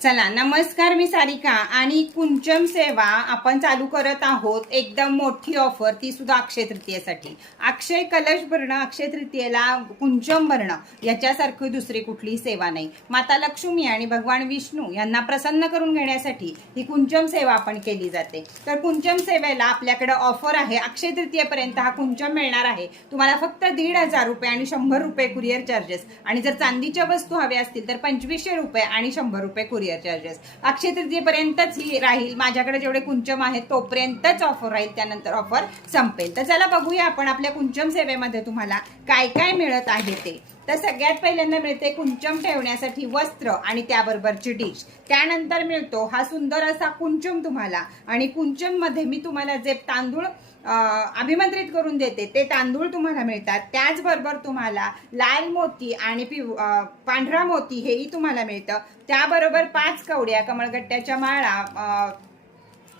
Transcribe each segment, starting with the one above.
चला नमस्कार, मी सारिका आणि कुंचम सेवा आपण चालू करत आहोत. एकदम मोठी ऑफर, ती सुद्धा अक्षय तृतीयेसाठी. अक्षय कलश भरणं, अक्षय तृतीयेला कुंचम भरणं याच्यासारखी दुसरी कुठली सेवा नाही. माता लक्ष्मी आणि भगवान विष्णू यांना प्रसन्न करून घेण्यासाठी ही कुंचम सेवा आपण केली जाते. तर कुंचम सेवेला आपल्याकडे ऑफर आहे. अक्षय तृतीयेपर्यंत हा कुंचम मिळणार आहे तुम्हाला फक्त 1,500 रुपये आणि 100 रुपये कुरिअर चार्जेस. आणि जर चांदीच्या वस्तू हव्या असतील तर 2500 रुपये आणि 100 रुपये कुरिअर चार्जेस. अक्षय तृतीयेपर्यंतच ही राहील. माझ्याकडे जेवढे कुंचम आहेत तोपर्यंतच ऑफर राहील, त्यानंतर ऑफर संपेल. तर चला बघूया आपण आपल्या कुंचम सेवेमध्ये तुम्हाला काय काय मिळत आहे ते. तर सगळ्यात पहिल्यांदा मिळते कुंचम ठेवण्यासाठी वस्त्र आणि त्याबरोबरची डिश. त्यानंतर मिळतो हा सुंदर असा कुंचम तुम्हाला. आणि कुंचम मध्ये मी तुम्हाला जे तांदूळ अभिमंत्रित करून देते ते तांदूळ तुम्हाला मिळतात. त्याचबरोबर तुम्हाला लाल मोती आणि पांढरा मोती हेही तुम्हाला मिळतं. त्याबरोबर 5 कवड्या कमळगट्ट्याच्या माळा,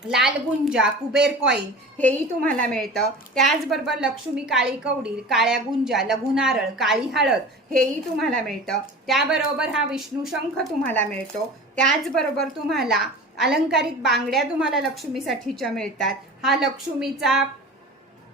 लाल गुंजा, कुबेर कॉईन हेही तुम्हाला मिळतं. त्याचबरोबर लक्ष्मी काळी कवडी, काळ्या गुंजा, लघु नारळ, काळी हळद हेही तुम्हाला मिळतं. त्याबरोबर हा विष्णू शंख तुम्हाला मिळतो. त्याचबरोबर तुम्हाला अलंकारित बांगड्या तुम्हाला लक्ष्मीसाठीच्या मिळतात. हा लक्ष्मीचा,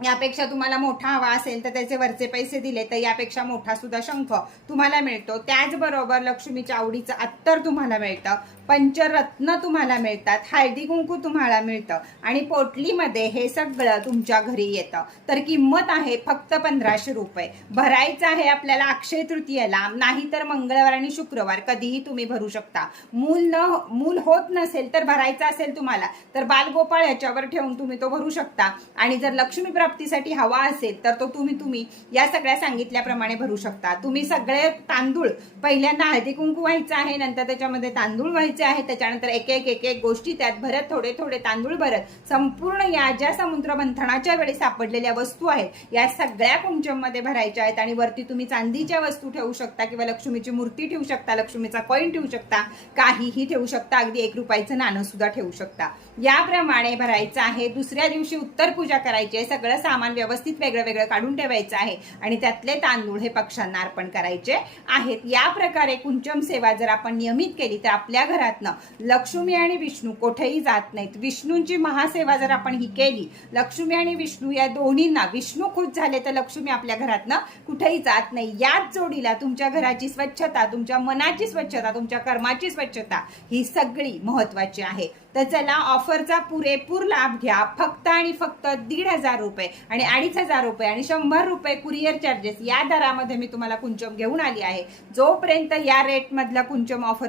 यापेक्षा तुम्हाला मोठा हवा असेल तर त्याचे वरचे पैसे दिले तर यापेक्षा मोठा सुद्धा शंख तुम्हाला मिळतो. त्याचबरोबर लक्ष्मीच्या आवडीचं अत्तर तुम्हाला मिळतं. पंचरत्न तुम्हाला मिळतात. हळदी कुंकू तुम्हाला मिळतं. आणि पोटलीमध्ये हे सगळं तुमच्या घरी येतं. तर किंमत आहे फक्त 1500 रुपये. भरायचं आहे आपल्याला अक्षय तृतीयेला, नाही तर मंगळवार आणि शुक्रवार कधीही तुम्ही भरू शकता. मूल होत नसेल तर भरायचं असेल तुम्हाला तर बालगोपाळ याच्यावर ठेवून तुम्ही तो भरू शकता. आणि जर लक्ष्मी प्राप्तीसाठी हवा असेल तर तो तुम्ही या सगळ्या सांगितल्याप्रमाणे भरू शकता. तुम्ही सगळे तांदूळ पहिल्यांदा हळदी कुंकू व्हायचं आहे, नंतर त्याच्यामध्ये तांदूळ व्हायचे आहे, त्याच्यानंतर एक एक गोष्टी त्यात भरत, थोडे थोडे तांदूळ भरत संपूर्ण या ज्या समुद्र मंथनाच्या वेळी सापडलेल्या वस्तू आहेत या सगळ्या कुंचम मध्ये भरायच्या आहेत. आणि वरती तुम्ही चांदीच्या वस्तू ठेवू शकता किंवा लक्ष्मीची मूर्ती ठेवू शकता, लक्ष्मीचा कॉईन ठेवू शकता, काहीही ठेवू शकता, अगदी 1 रुपयाचं नाणं सुद्धा ठेवू शकता. याप्रमाणे भरायचं आहे. दुसऱ्या दिवशी उत्तर पूजा करायची आहे. सगळं सामान व्यवस्थित वेगळं वेगळं काढून ठेवायचं आहे आणि त्यातले तांदूळ हे पक्ष्यांना अर्पण करायचे आहेत. या प्रकारे कुंचम सेवा जर आपण नियमित केली तर आपल्या घरातनं लक्ष्मी आणि विष्णू कुठेही जात नाहीत. विष्णूंची महासेवा जर आपण ही केली, लक्ष्मी आणि विष्णू या दोन्हींना विष्णू खुश झाले तर लक्ष्मी आपल्या घरातनं कुठेही जात नाही. याच जोडीला तुमच्या घराची स्वच्छता, तुमच्या मनाची स्वच्छता, तुमच्या कर्माची स्वच्छता ही सगळी महत्वाची आहे. तर चला ऑफरचा पुरेपूर लाभ घ्या. फक्त आणि फक्त 1,500 रुपये आणि 2,500 रुपये आणि 100 रुपये कुरिअर चार्जेस या दरामध्ये मी तुम्हाला कुंचम घेऊन आली आहे. जोपर्यंत या रेट मधला कुंचम ऑफर